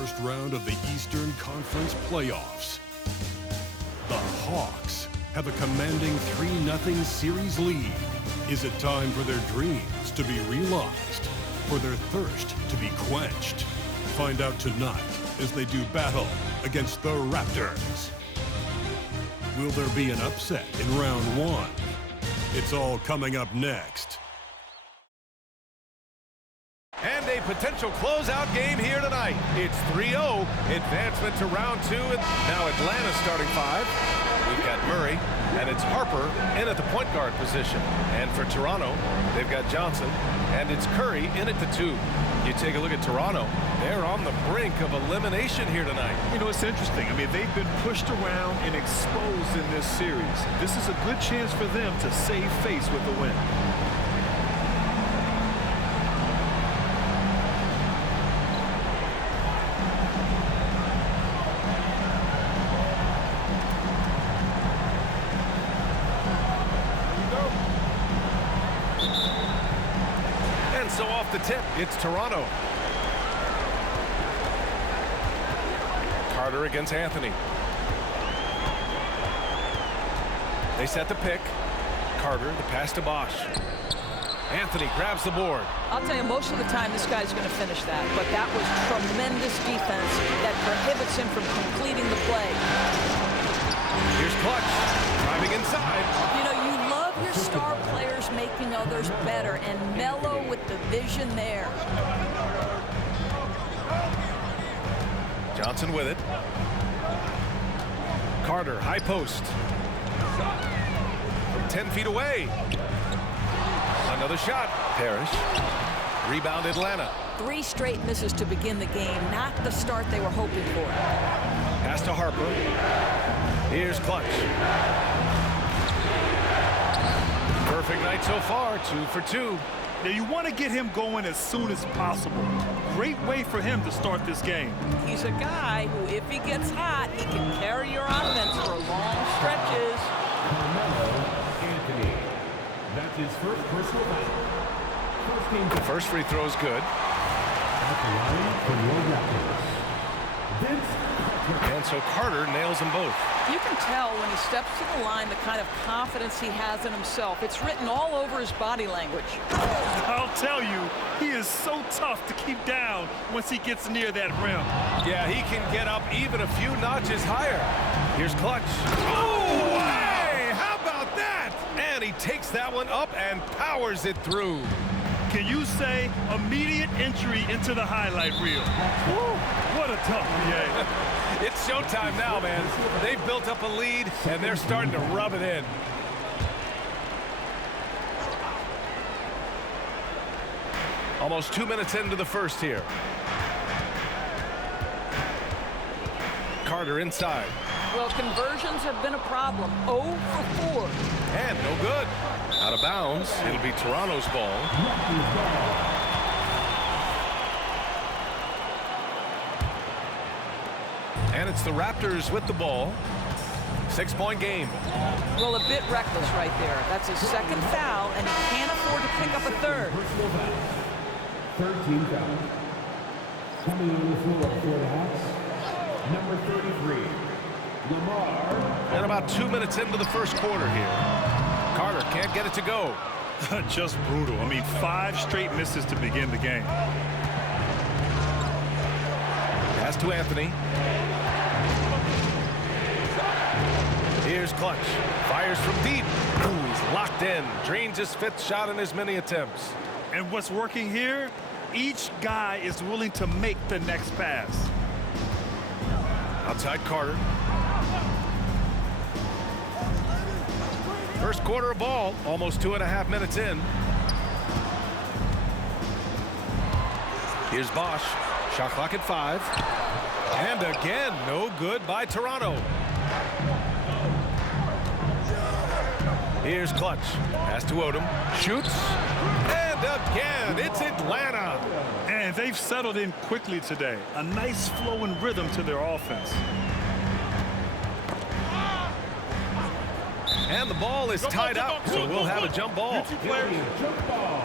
first round of the Eastern Conference playoffs. The Hawks have a commanding 3-0 series lead. Is it time for their dreams to be realized? For their thirst to be quenched? Find out tonight as they do battle against the Raptors. Will there be an upset in round one? It's all coming up next. And a potential closeout game here tonight. It's 3-0, advancement to round two, and now Atlanta starting five. We've got Murray, and it's Harper in at the point guard position. And for Toronto, they've got Johnson, and it's Curry in at the two. You take a look at Toronto, they're on the brink of elimination here tonight. You know, it's interesting. I mean, they've been pushed around and exposed in this series. This is a good chance for them to save face with the win. So off the tip, it's Toronto. Carter against Anthony. They set the pick. Carter, the pass to Bosch. Anthony grabs the board. I'll tell you, most of the time this guy's going to finish that, but that was tremendous defense that prohibits him from completing the play. Here's Clutch, driving inside. You know, you love your star players making others better, and Melo with the vision there. Johnson with it. Carter, high post. From 10 feet away. Another shot. Parrish. Rebound Atlanta. 3 straight misses to begin the game, not the start they were hoping for. Pass to Harper. Here's Clutch. Perfect night so far, 2 for 2. Now, you want to get him going as soon as possible. Great way for him to start this game. He's a guy who, if he gets hot, he can carry your offense for long stretches. Anthony. That's his first personal foul. The first free throw is good. And so Carter nails them both. You can tell when he steps to the line the kind of confidence he has in himself. It's written all over his body language. I'll tell you, he is so tough to keep down once he gets near that rim. Yeah, he can get up even a few notches higher. Here's Clutch. Oh, hey, how about that? And he takes that one up and powers it through. Can you say immediate entry into the highlight reel? Woo, what a tough NBA. It's showtime now, man. They've built up a lead, and they're starting to rub it in. Almost 2 minutes into the first here. Carter inside. Well, conversions have been a problem. 0 for 4. And no good. Out of bounds. It'll be Toronto's ball. And it's the Raptors with the ball. 6-point game. Well, a bit reckless right there. That's his second foul, and he can't afford to pick up a third. 13 fouls. Coming on the floor for the Hawks, number 33, Lamar. And about 2 minutes into the first quarter here. Carter can't get it to go. Just brutal. I mean, 5 straight misses to begin the game. Pass to Anthony. Here's Clutch. Fires from deep. Ooh, he's locked in. Drains his 5th shot in as many attempts. And what's working here? Each guy is willing to make the next pass. Outside Carter. First quarter of ball, almost 2.5 minutes in. Here's Bosch. Shot clock at 5. And again, no good by Toronto. Here's Clutch. Pass to Odom. Shoots. And again, it's Atlanta. And they've settled in quickly today. A nice flow and rhythm to their offense. And the ball is tied up, so we'll have a jump ball. Jump ball.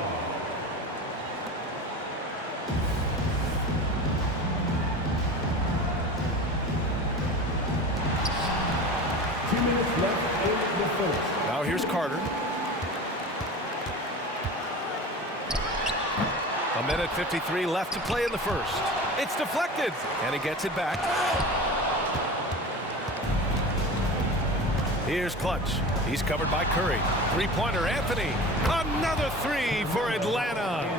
Now here's Carter. A minute 53 left to play in the first. It's deflected, and he gets it back. Here's Clutch. He's covered by Curry. Three-pointer, Anthony. Another three for Atlanta.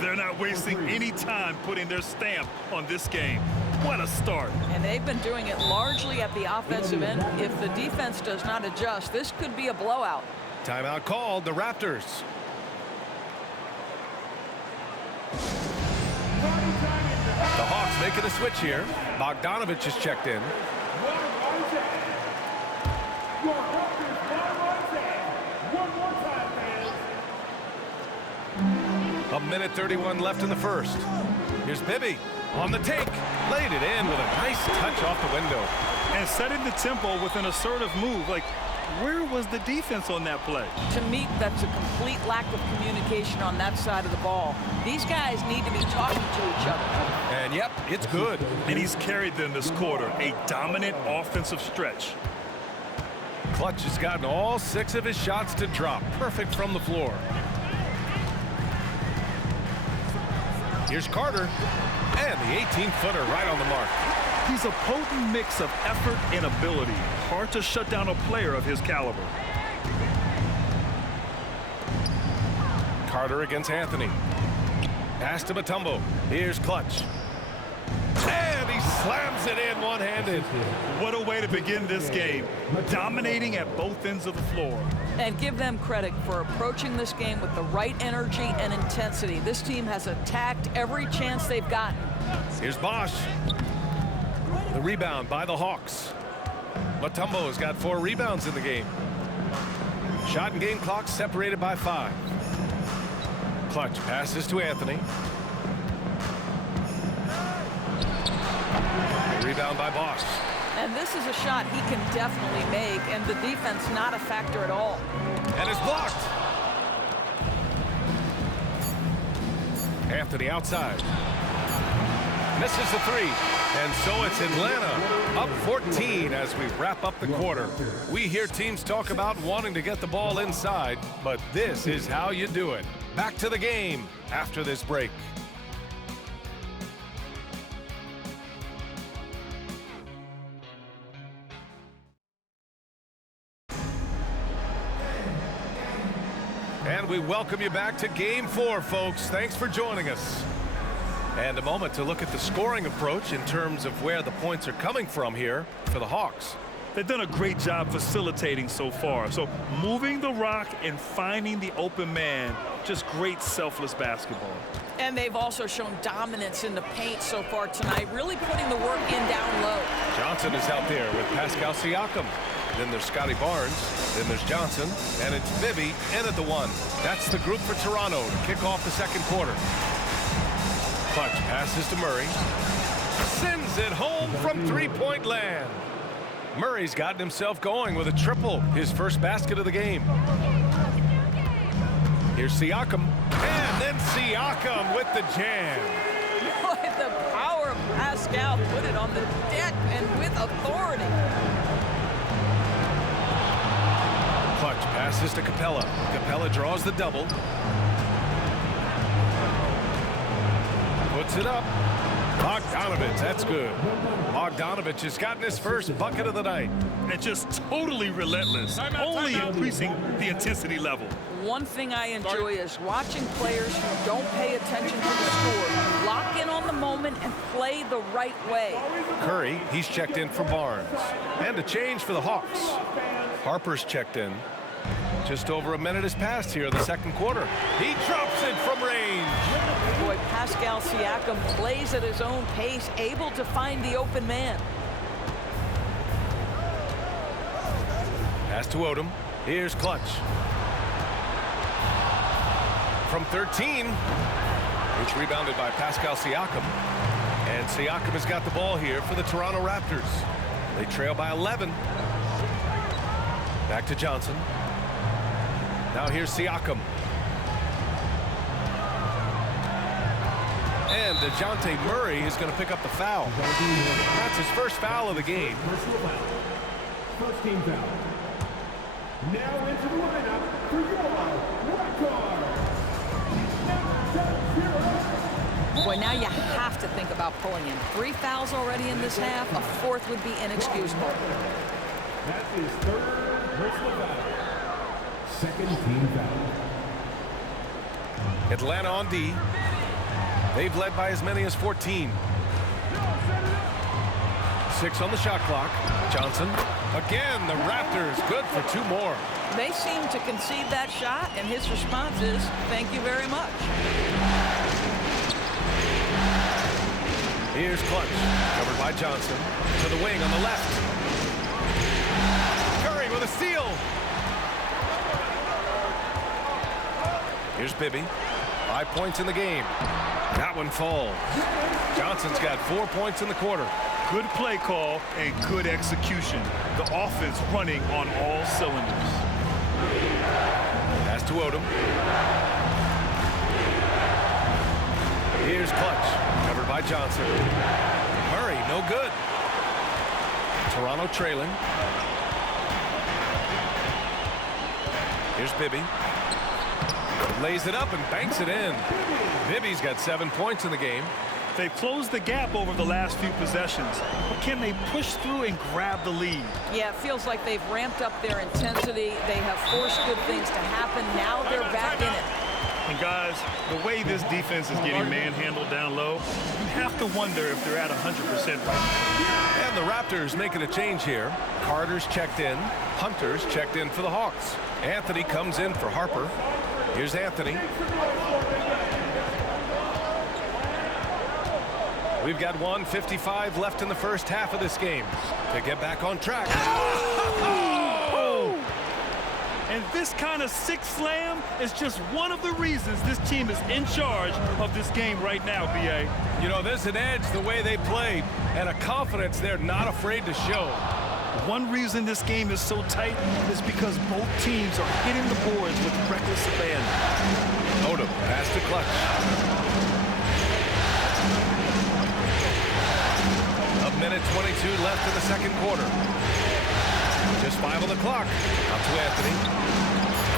They're not wasting any time putting their stamp on this game. What a start. And they've been doing it largely at the offensive end. If the defense does not adjust, this could be a blowout. Timeout called, the Raptors. The Hawks making a switch here. Bogdanovich is checked in. A minute 31 left in the first. Here's Bibby on the take. Laid it in with a nice touch off the window. And setting the tempo with an assertive move. Like, where was the defense on that play? To me, that's a complete lack of communication on that side of the ball. These guys need to be talking to each other. And yep, it's good. And he's carried them this quarter. A dominant offensive stretch. Clutch has gotten all 6 of his shots to drop. Perfect from the floor. Here's Carter. And the 18-footer right on the mark. He's a potent mix of effort and ability. Hard to shut down a player of his caliber. Carter against Anthony. Pass to Mutombo. Here's Clutch. And he slams it in one-handed. What a way to begin this game. Dominating at both ends of the floor. And give them credit for approaching this game with the right energy and intensity. This team has attacked every chance they've gotten. Here's Bosch. The rebound by the Hawks. Mutombo has got 4 rebounds in the game. Shot and game clock separated by 5. Clutch passes to Anthony. Rebound by Bosch. And this is a shot he can definitely make, and the defense not a factor at all. And it's blocked. Anthony outside. Misses the 3. And so it's Atlanta up 14 as we wrap up the quarter. We hear teams talk about wanting to get the ball inside, but this is how you do it. Back to the game after this break. And we welcome you back to Game 4, folks. Thanks for joining us. And a moment to look at the scoring approach in terms of where the points are coming from here for the Hawks. They've done a great job facilitating so far. So moving the rock and finding the open man, just great selfless basketball. And they've also shown dominance in the paint so far tonight, really putting the work in down low. Johnson is out there with Pascal Siakam. Then there's Scotty Barnes. Then there's Johnson. And it's Bibby in at the 1. That's the group for Toronto to kick off the second quarter. Clutch passes to Murray. Sends it home from three-point land. Murray's gotten himself going with a triple, his first basket of the game. Here's Siakam. And then Siakam with the jam. Boy, the power of Pascal put it on the deck and with authority. Clutch passes to Capella. Capella draws the double. Puts it up. Bogdanovich, that's good. Bogdanovich has gotten his first bucket of the night. And just totally relentless, only increasing the intensity level. One thing I enjoy is watching players who don't pay attention to the score, lock in on the moment and play the right way. Curry, he's checked in for Barnes. And a change for the Hawks. Harper's checked in. Just over a minute has passed here in the second quarter. He drops it from range. Boy, Pascal Siakam plays at his own pace, able to find the open man. Pass to Odom. Here's Clutch. From 13. It's rebounded by Pascal Siakam. And Siakam has got the ball here for the Toronto Raptors. They trail by 11. Back to Johnson. Now here's Siakam. And DeJounte Murray is going to pick up the foul. That's his first foul of the game. First team foul. Now into the lineup for your Raptors. Boy, now you have to think about pulling in. 3 fouls already in this half. A 4th would be inexcusable. That is 3rd personal foul. 2nd team foul. Atlanta on D. They've led by as many as 14. 6 on the shot clock. Johnson. Again, the Raptors good for 2 more. They seem to concede that shot, and his response is, thank you very much. Here's Clutch, covered by Johnson. To the wing on the left. Curry with a steal. Here's Bibby. 5 points in the game. That one falls. Johnson's got 4 points in the quarter. Good play call and good execution. The offense running on all cylinders. Pass to Odom. Here's Clutch, covered by Johnson. Murray, no good. Toronto trailing. Here's Bibby. Lays it up and banks it in. Bibby's got 7 points in the game. They've closed the gap over the last few possessions, but can they push through and grab the lead? Yeah, it feels like they've ramped up their intensity. They have forced good things to happen. Now they're back in it. And guys, the way this defense is getting manhandled down low, you have to wonder if they're at 100% right now. And the Raptors making a change here. Carter's checked in. Hunter's checked in for the Hawks. Anthony comes in for Harper. Here's Anthony. We've got 1:55 left in the first half of this game to get back on track. Oh! And this kind of sick slam is just one of the reasons this team is in charge of this game right now, B.A. You know, there's an edge the way they play and a confidence they're not afraid to show. One reason this game is so tight is because both teams are hitting the boards with reckless abandon. Odom pass to Clutch. A minute 22 left in the second quarter. Just 5 on the clock. Out to Anthony.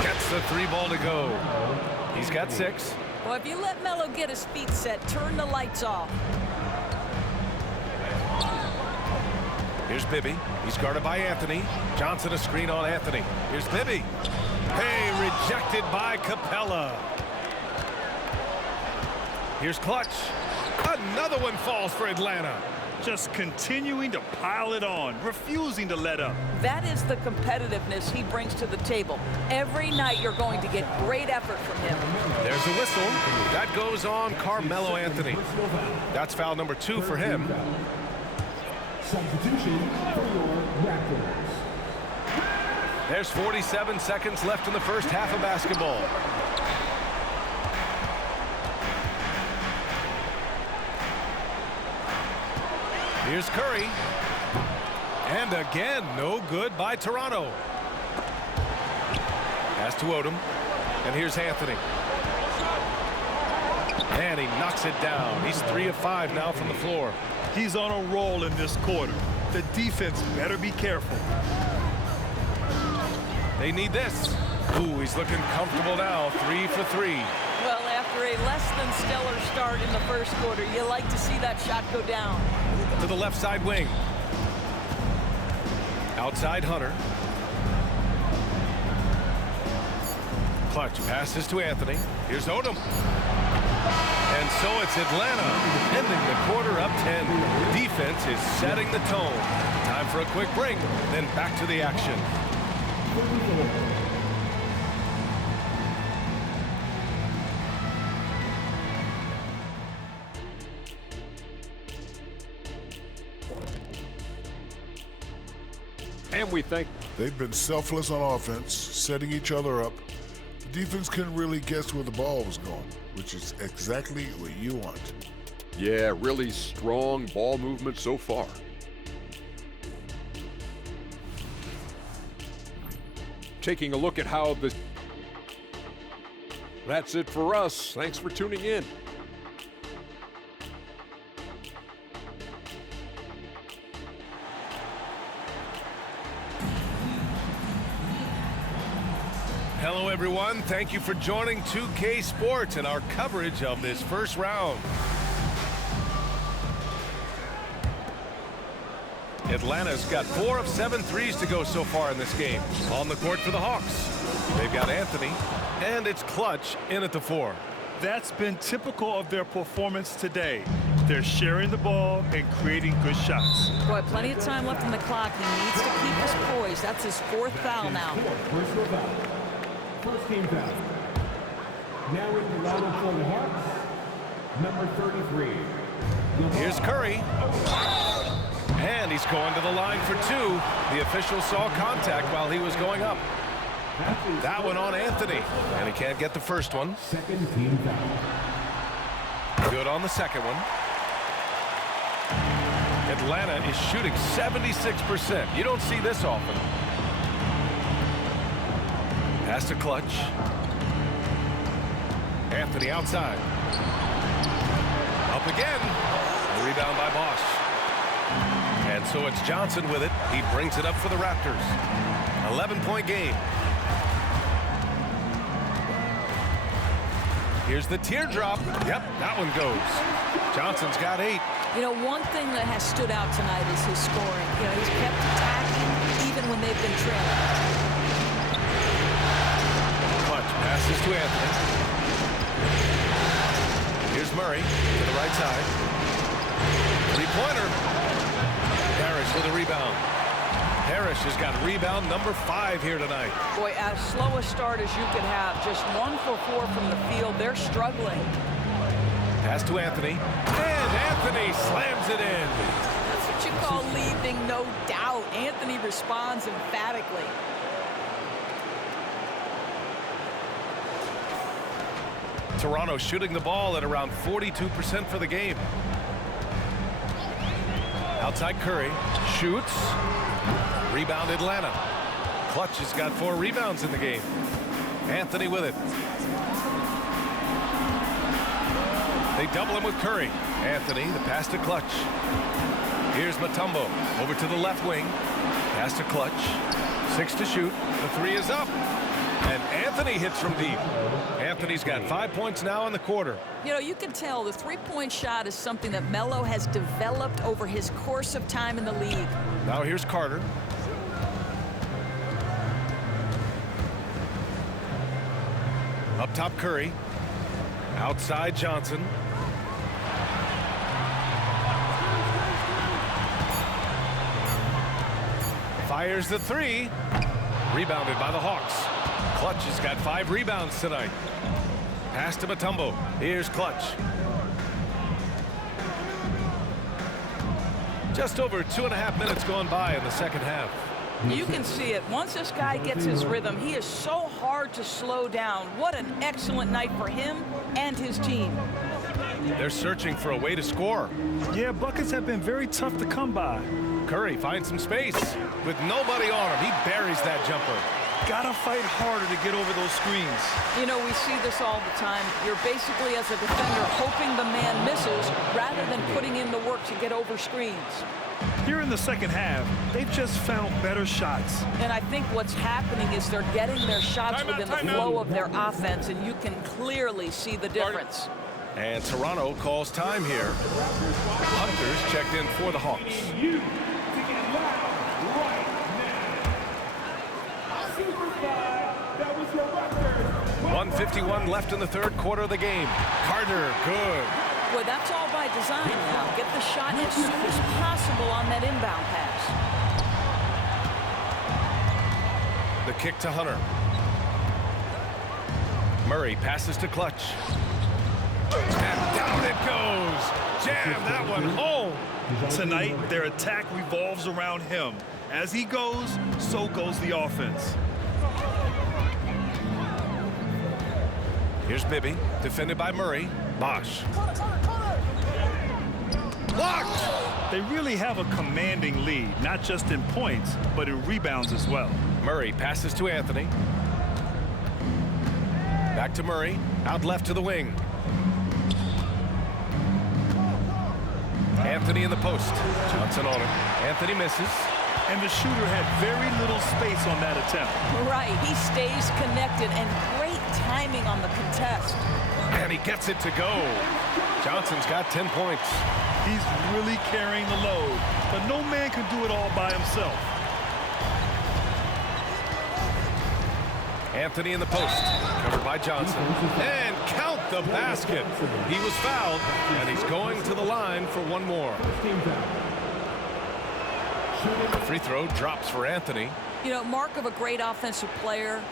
Gets the 3 ball to go. He's got 6. Well, if you let Melo get his feet set, turn the lights off. Here's Bibby. He's guarded by Anthony. Johnson a screen on Anthony. Here's Bibby. Hey, rejected by Capella. Here's Clutch. Another one falls for Atlanta. Just continuing to pile it on, refusing to let up. That is the competitiveness he brings to the table. Every night you're going to get great effort from him. There's a whistle. That goes on Carmelo Anthony. That's foul number 2 for him. Substitution for your Raptors. There's 47 seconds left in the first half of basketball. Here's Curry. And again, no good by Toronto. Pass to Odom. And here's Anthony. And he knocks it down. He's 3 of 5 now from the floor. He's on a roll in this quarter. The defense better be careful. They need this. Ooh, he's looking comfortable now. 3 for 3. Well, after a less than stellar start in the first quarter, you like to see that shot go down. To the left side wing. Outside Hunter. Clutch passes to Anthony. Here's Odom. And so it's Atlanta ending the quarter up 10. Defense is setting the tone. Time for a quick break, then back to the action. And we think they've been selfless on offense, setting each other up. The defense couldn't really guess where the ball was going, which is exactly what you want. Yeah, really strong ball movement so far. Taking a look at how the... That's it for us. Thanks for tuning in. Hello, everyone. Thank you for joining 2K Sports and our coverage of this first round. Atlanta's got 4 of 7 threes to go so far in this game. On the court for the Hawks. They've got Anthony, and it's Clutch in at the 4. That's been typical of their performance today. They're sharing the ball and creating good shots. Boy, plenty of time left on the clock. He needs to keep his poise. That's his 4th foul now. Personal foul. First team foul. Now in the line for the Hawks, number 33. Here's Curry. And he's going to the line for 2. The official saw contact while he was going up. That one on Anthony. And he can't get the first one. Second team foul. Good on the second one. Atlanta is shooting 76%. You don't see this often. Pass to Clutch. Anthony outside. Up again. A rebound by Bosch. And so it's Johnson with it. He brings it up for the Raptors. 11-point game. Here's the teardrop. Yep, that one goes. Johnson's got 8. You know, one thing that has stood out tonight is his scoring. You know, he's kept attacking even when they've been trailing. Clutch passes to Anthony. Here's Murray to the right side. Three-pointer. Harris with a rebound. Harris has got rebound number 5 here tonight. Boy, as slow a start as you could have, just 1 for 4 from the field. They're struggling. Pass to Anthony. And Anthony slams it in. That's what you call leaving no doubt. Anthony responds emphatically. Toronto shooting the ball at around 42% for the game. Outside Curry. Shoots. Rebound Atlanta. Clutch has got 4 rebounds in the game. Anthony with it. They double him with Curry. Anthony, the pass to Clutch. Here's Mutombo over to the left wing. Pass to Clutch. 6 to shoot. The 3 is up. And Anthony hits from deep. Anthony's got 5 points now in the quarter. You know, you can tell the three-point shot is something that Melo has developed over his course of time in the league. Now here's Carter. Up top Curry. Outside Johnson. Fires the 3. Rebounded by the Hawks. Clutch has got 5 rebounds tonight. Pass to Mutombo. Here's Clutch. Just over 2.5 minutes gone by in the second half. You can see it. Once this guy gets his rhythm, he is so hard to slow down. What an excellent night for him and his team. They're searching for a way to score. Yeah, buckets have been very tough to come by. Curry finds some space. With nobody on him, he buries that jumper. Gotta fight harder to get over those screens. You know, we see this all the time. You're basically, as a defender, hoping the man misses rather than putting in the work to get over screens. Here in the second half, they've just found better shots. And I think what's happening is they're getting their shots within the flow of their offense, and you can clearly see the difference. And Toronto calls time here. Hunters checked in for the Hawks. 1:51 left in the third quarter of the game. Carter, good. Boy, that's all by design now. Get the shot as soon as possible on that inbound pass. The kick to Hunter. Murray passes to Clutch. And down it goes. Jam that one home. Tonight, their attack revolves around him. As he goes, so goes the offense. Here's Bibby, defended by Murray. Bosch. Blocked! They really have a commanding lead, not just in points, but in rebounds as well. Murray passes to Anthony. Back to Murray, out left to the wing. Anthony in the post. Johnson on him. Anthony misses. And the shooter had very little space on that attempt. Right, he stays connected, and great timing on the contest. And he gets it to go. Johnson's got 10 points. He's really carrying the load, but no man can do it all by himself. Anthony in the post, covered by Johnson. And count the basket. He was fouled, and he's going to the line for one more. The free throw drops for Anthony. You know, mark of a great offensive player,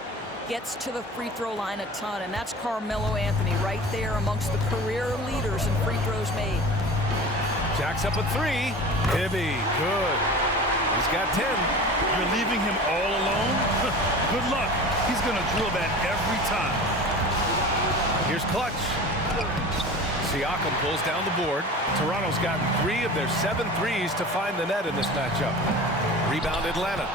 gets to the free throw line a ton, and that's Carmelo Anthony right there amongst the career leaders in free throws made. Jacks up a three. Bibby, good. He's got 10. You're leaving him all alone? Good luck. He's going to drill that every time. Here's Clutch. Siakam pulls down the board. Toronto's gotten 3 of their 7 threes to find the net in this matchup. Rebound Atlanta.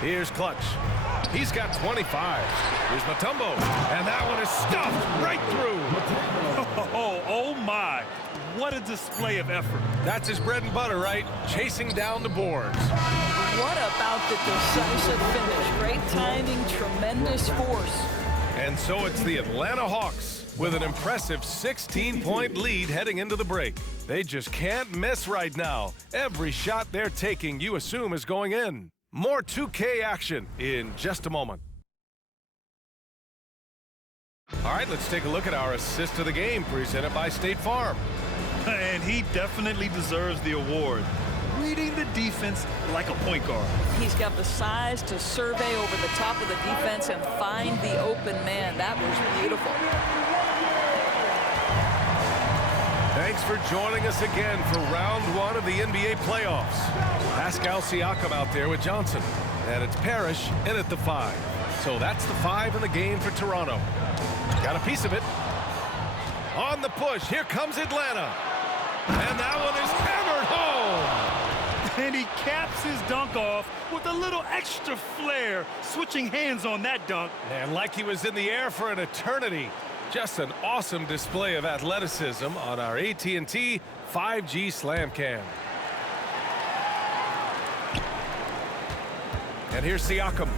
Here's Clutch. He's got 25. Here's Mutombo. And that one is stuffed right through. Oh my. What a display of effort. That's his bread and butter, right? Chasing down the boards. What about the decisive finish? Great timing, tremendous force. And so it's the Atlanta Hawks with an impressive 16-point lead heading into the break. They just can't miss right now. Every shot they're taking, you assume, is going in. More 2K action in just a moment. All right, let's take a look at our assist of the game presented by State Farm. And he definitely deserves the award. Reading the defense like a point guard. He's got the size to survey over the top of the defense and find the open man. That was beautiful. Thanks for joining us again for round 1 of the NBA playoffs. Pascal Siakam out there with Johnson. And it's Parrish in at the 5. So that's the 5 in the game for Toronto. Got a piece of it. On the push, here comes Atlanta. And that one is hammered home. And he caps his dunk off with a little extra flair, switching hands on that dunk. And like he was in the air for an eternity. Just an awesome display of athleticism on our AT&T 5G Slam Cam. And here's Siakam.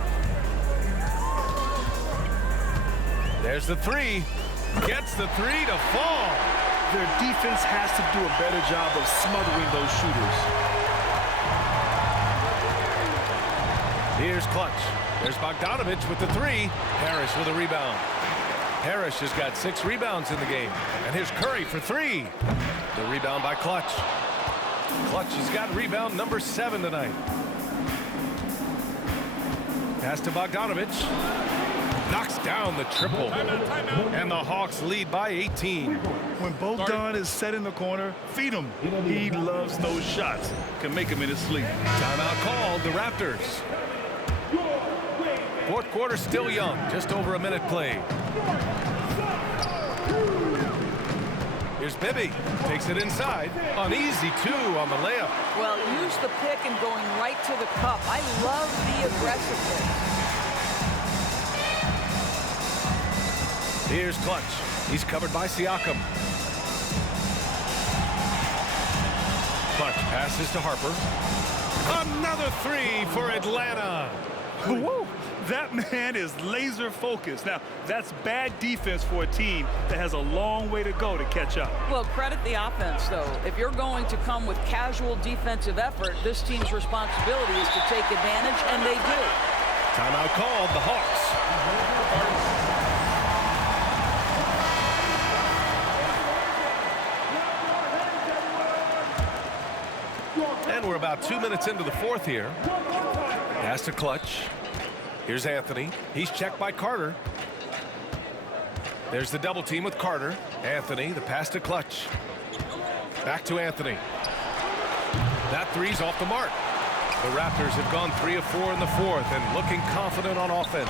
There's the 3. Gets the 3 to fall. Their defense has to do a better job of smothering those shooters. Here's Clutch. There's Bogdanovich with the 3. Parrish with a rebound. Parrish has got 6 rebounds in the game. And here's Curry for 3. The rebound by Clutch. Clutch has got rebound number 7 tonight. Pass to Bogdanovich. Knocks down the triple. And the Hawks lead by 18. When Bogdan is set in the corner, feed him. He loves those shots. Can make him in his sleep. Timeout called, the Raptors. Fourth quarter still young, just over a minute played. Here's Bibby, takes it inside. An easy 2 on the layup. Well, use the pick and going right to the cup. I love the aggressiveness. Here's Clutch. He's covered by Siakam. Clutch passes to Harper. Another 3 for Atlanta. Whoa, that man is laser focused. Now, that's bad defense for a team that has a long way to go to catch up. Well, credit the offense, though. If you're going to come with casual defensive effort, this team's responsibility is to take advantage, and they do. Timeout called, the Hawks. And we're about 2 minutes into the fourth here. Pass to Clutch. Here's Anthony. He's checked by Carter. There's the double team with Carter. Anthony, the pass to Clutch. Back to Anthony. That 3's off the mark. The Raptors have gone 3 of 4 in the fourth and looking confident on offense.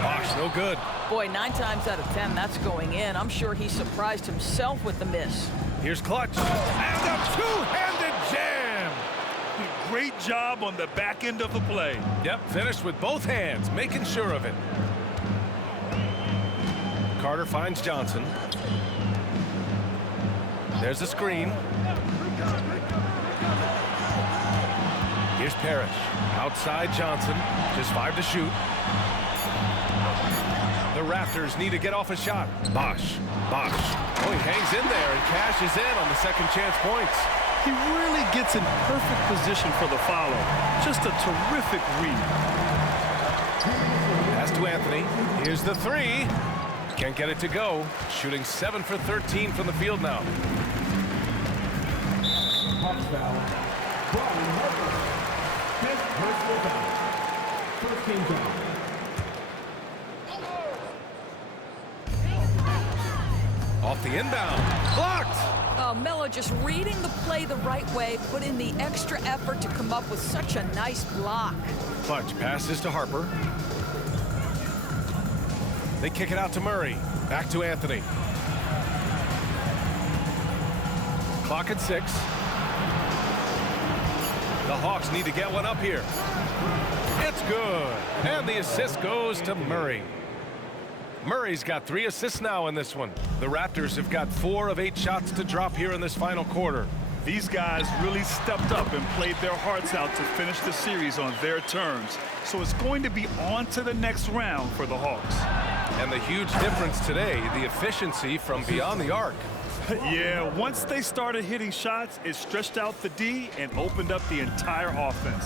Gosh, no good. Boy, 9 times out of 10, that's going in. I'm sure he surprised himself with the miss. Here's Clutch. And a two-handed jam. Great job on the back end of the play. Yep, finished with both hands, making sure of it. Carter finds Johnson. There's a screen. Here's Parrish. Outside Johnson. Just 5 to shoot. The Raptors need to get off a shot. Bosch. Oh, he hangs in there and cashes in on the second chance points. He really gets in perfect position for the follow. Just a terrific read. Pass to Anthony. Here's the 3. Can't get it to go. Shooting 7 for 13 from the field now. Hawks foul. Brian Harper. 10th personal foul. First team foul. Off the inbound. Blocked! Oh, Melo just reading the play the right way, put in the extra effort to come up with such a nice block. Clutch passes to Harper. They kick it out to Murray. Back to Anthony. Clock at 6. The Hawks need to get one up here. It's good. And the assist goes to Murray. Murray's got 3 assists now in this one. The Raptors have got 4 of 8 shots to drop here in this final quarter. These guys really stepped up and played their hearts out to finish the series on their terms. So it's going to be on to the next round for the Hawks. And the huge difference today, the efficiency from beyond the arc. Yeah, once they started hitting shots, it stretched out the D and opened up the entire offense.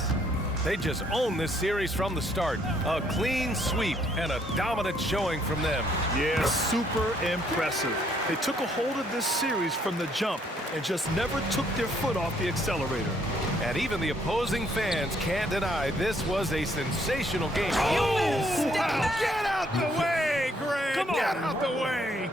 They just own this series from the start. A clean sweep and a dominant showing from them. Yeah, super impressive. They took a hold of this series from the jump and just never took their foot off the accelerator. And even the opposing fans can't deny this was a sensational game. Oh, Wow. Get out the way, Greg! Come on. Get out the way!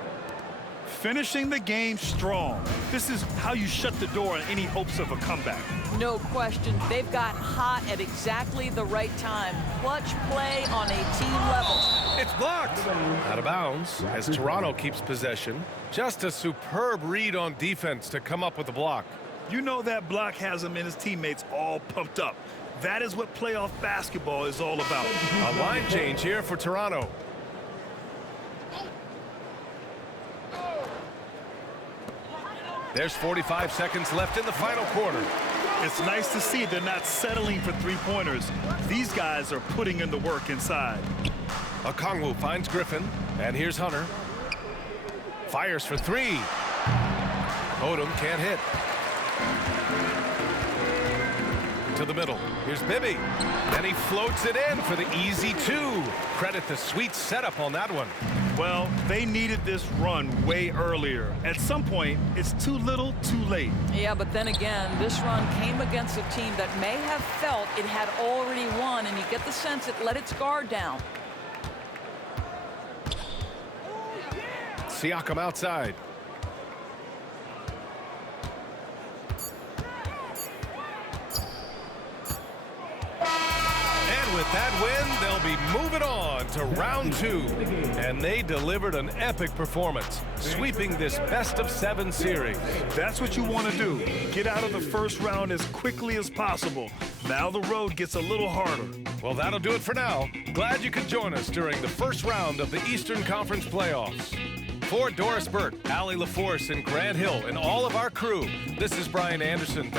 Finishing the game strong. This is how you shut the door on any hopes of a comeback. No question, they've got hot at exactly the right time. Clutch play on a team level. It's blocked. Out of bounds as Toronto keeps possession. Just a superb read on defense to come up with the block. You know that block has him and his teammates all pumped up. That is what playoff basketball is all about. A line change here for Toronto. There's 45 seconds left in the final quarter. It's nice to see they're not settling for three-pointers. These guys are putting in the work inside. Okongwu finds Griffin, and here's Hunter. Fires for 3. Odom can't hit. To the middle. Here's Bibby. And he floats it in for the easy 2. Credit the sweet setup on that one. Well, they needed this run way earlier. At some point, it's too little, too late. Yeah, but then again, this run came against a team that may have felt it had already won, and you get the sense it let its guard down. Siakam outside. With that win, they'll be moving on to round 2. And they delivered an epic performance, sweeping this best-of-7 series. That's what you want to do. Get out of the first round as quickly as possible. Now the road gets a little harder. Well, that'll do it for now. Glad you could join us during the first round of the Eastern Conference playoffs. For Doris Burt, Allie LaForce, and Grant Hill, and all of our crew, this is Brian Anderson.